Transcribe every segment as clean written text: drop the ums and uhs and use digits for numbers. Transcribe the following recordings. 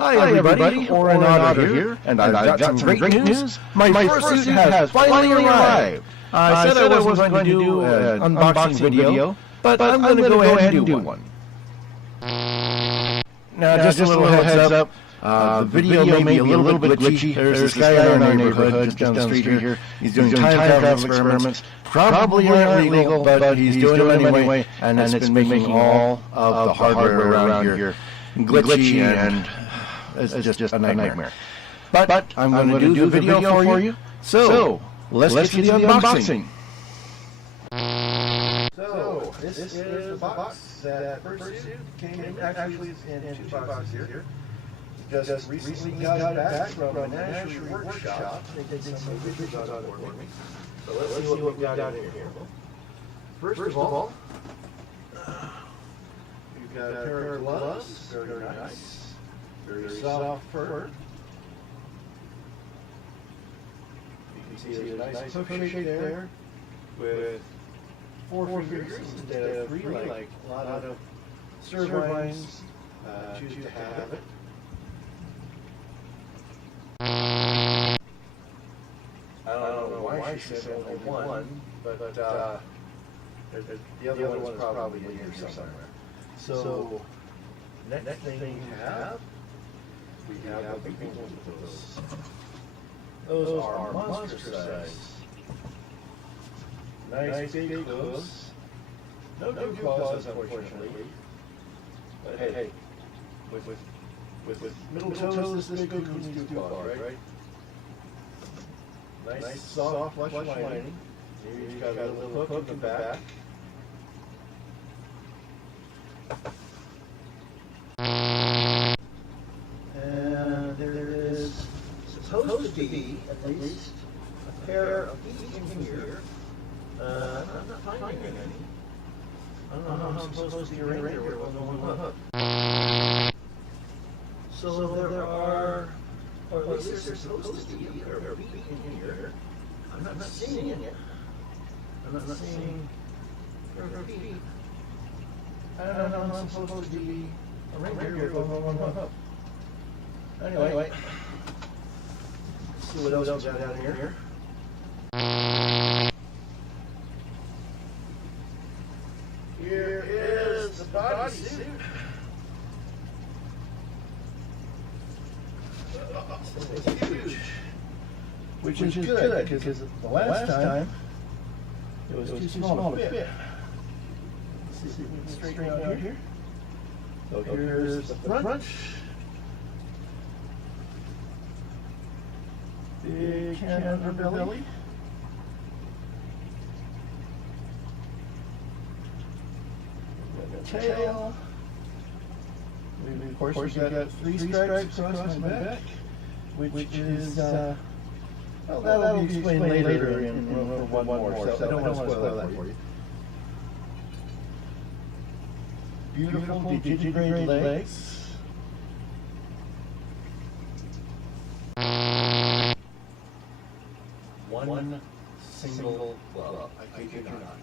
Hi everybody, Oren Otter here, and I've got some great news. My Fursuit has finally arrived. I said I wasn't going to do an unboxing video, but I'm going to go ahead and do one. Now just a little heads up, the video may be a little bit glitchy. There's this guy in our neighborhood just down the street here. He's doing time travel experiments. Probably aren't legal, but he's doing them anyway, and it's been making all of the hardware around here glitchy and it's just a nightmare. But I'm going to do the video for you. So let's get to the unboxing. So this is the box that Fursuit came in. Actually, it's in two boxes here. Just recently got it back from a national workshop. They did some videos on it for me. So let's see what we've got in here. First of all, you've got a pair of gloves. Very nice. Very soft fur. You can see there's a nice hook shape there with 4 fingers instead of 3, like a lot of Servines choose to have it. I don't know why she said only one, but the other one is probably in here somewhere. So, next thing we have what we call those. Those are monster size. Nice big hooves. No claws, unfortunately. But hey, with middle toes this big who needs 2 claws, right? Nice soft flush lining. Here you've got a little hook in the back. And there is supposed to be at least a pair of feet in here. I'm not finding any. I don't know how I'm supposed to be a reindeer with one hook. So there are, or at least there's supposed to be a pair of feet in here. I'm not seeing it. I'm not seeing a pair of feet. I don't know how I'm supposed to be a reindeer with one hook. Anyway, let's see what else we got down here. Here is the bodysuit. It's huge, which is good because the last time it was too small to fit. Let's see if we can straighten out here. So here's the front. Big can underbelly. The tail. Of course, we got 3 stripes across my back, which is, well, that'll be explained later in one more, so I don't want to spoil that for you. Beautiful digitigrade legs. One single glove. I kid you not.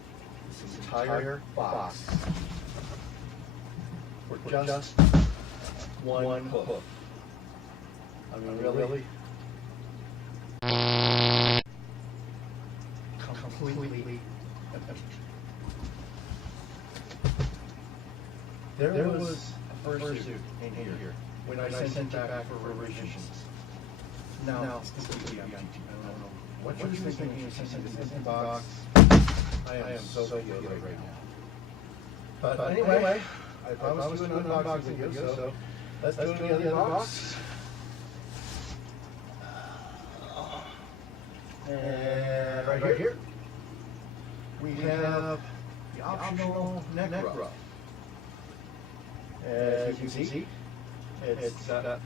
This entire box for just one hook. I mean, really? Completely empty. There was a Fursuit in here when I sent it back for revisions. Now it's completely empty. I don't know what you're thinking when you sent this empty box. I am so feel right now. But anyway, I promised you an unboxing video, so let's go to the other box. And right here, we have the optional neck ruff. As you can see, it's got a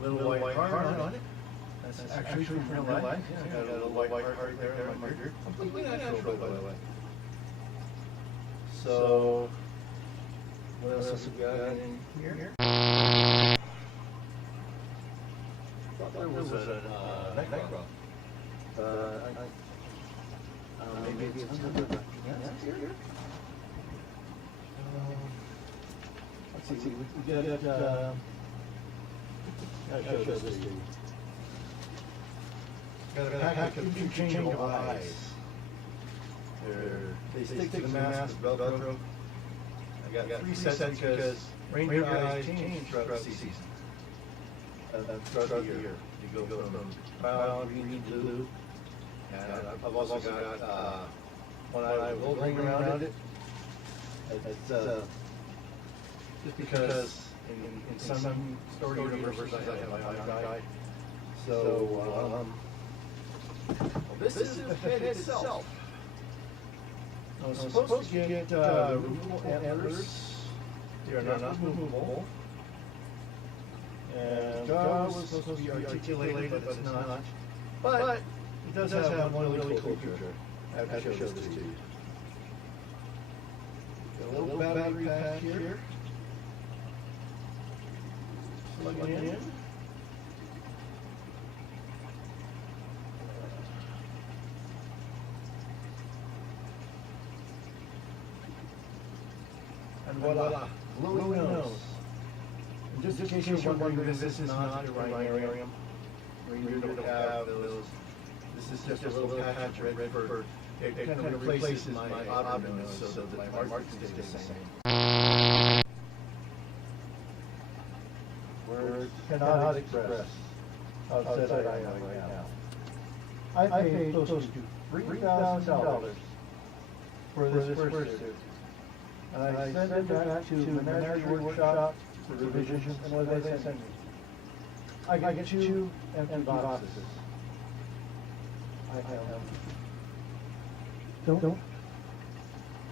little white heart on it. That's actually from real life. Yeah, got a little white heart there on my beard. Completely natural, by the way. So, what else have we got in here? I thought there was a neck ruff. Maybe it's under the pants here? Let's see, we got I'll show this to you. Got a pack of interchangeable eyes. They stick to the mask with Velcro. I got three sets because reindeer eyes change throughout the season. Throughout the year. You go from brown, green, blue. And I've also got one eye with a gold ring around it. It's just because in some story universes I have my own eye. So, this is the head itself. I was supposed to get removable antlers. They are not removable. And jaw was supposed to be articulated, but it's not. But it does have one really cool feature. I have to show this to you. Got a little battery pack here. Plug it in. And voila, glowing nose. And just in case you're wondering, this is not a rhinarium. Reindeer don't have those. This is just a little patch of red fur. It kind of replaces my auburn nose so that my markings stay the same. Words cannot express how upset I am right now. I paid close to $3,000 for this fursuit. And I sent it back to the Menagerie Workshop for revisions, and what did they send me? I get 2 empty boxes.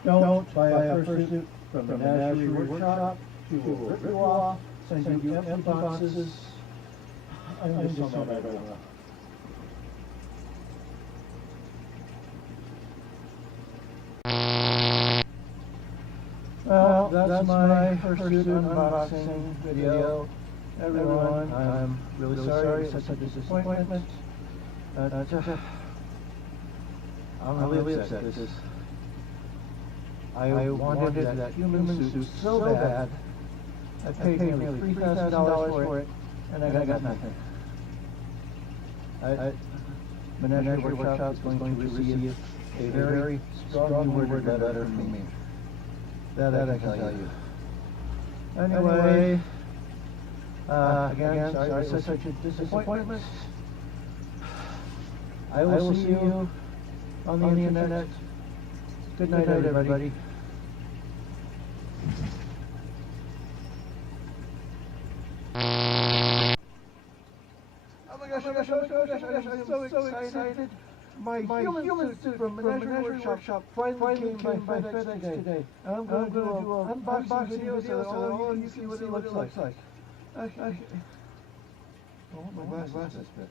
Don't buy a fursuit from the Menagerie Workshop. She will rip you off, send you empty boxes. I'm just so mad right now. Well, that's my fursuit unboxing video. Everyone, I'm really sorry it's such a disappointment. I'm really upset because I wanted that human suit so bad. I paid nearly $3,000 for it, and I got nothing. Menagerie Workshop is going to receive a very strongly worded letter from me. That I can tell you. Anyway, again, sorry for such a disappointment. I will see you on the internet. Good night, everybody. Oh my gosh, I'm so excited. My human suit from Menagerie Workshop finally came by FedEx today. And I'm going to do an unboxing video so that all of you can see what it looks like. Oh, my glasses fit.